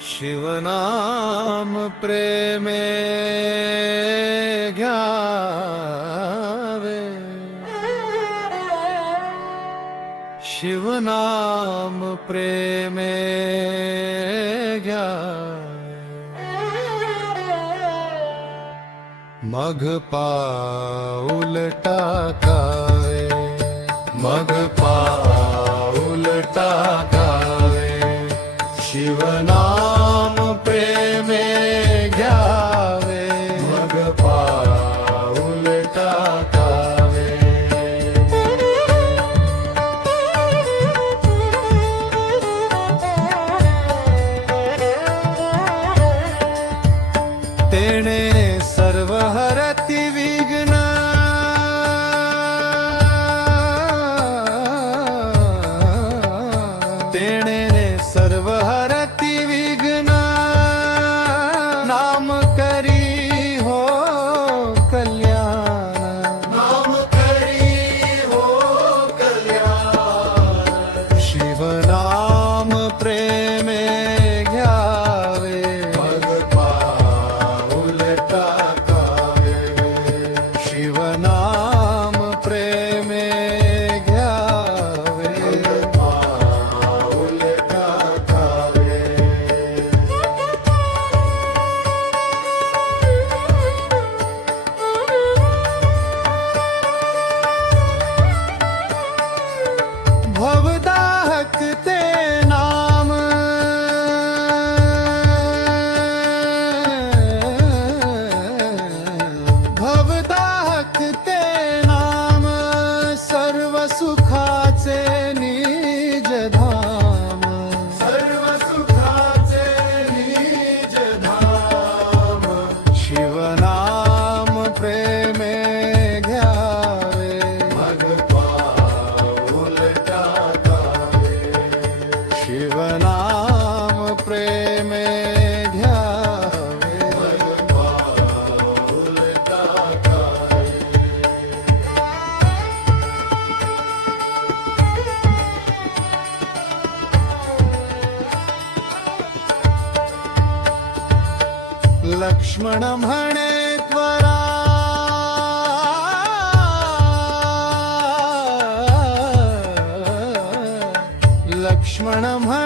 शिवनाम प्रेमे घ्यावे, शिवनाम प्रेमे घ्यावे, मग पाऊल टाकावे, मग पाऊल टाकावे, शिवनाम प्रेमे घ्यावे, मग पाऊल टाकावे. तेणे सर्व हरति विघ्न, तेणे सर्व हरति विघ्न, नाम करी हो कल्याण, नाम करी हो कल्याण, शिवनाम प्रेमे घ्यावे, मग पाऊल टाकावे, शिवनाम प्रेमे घ्यावे, मग पाऊल टाकावे. भवदाहक ते नाम, भवदाहक ते नाम, सर्व सुखाचे निज धाम, सर्व सुखाचे निज धाम, शिवनाम प्रेमे घ्यावे, मग पाऊल टाकावे, शिवनाम प्रेमे घ्यावे, मग पाऊल टाकावे. लक्ष्मण म्हणे त्वरा, लक्ष्मण म्हणे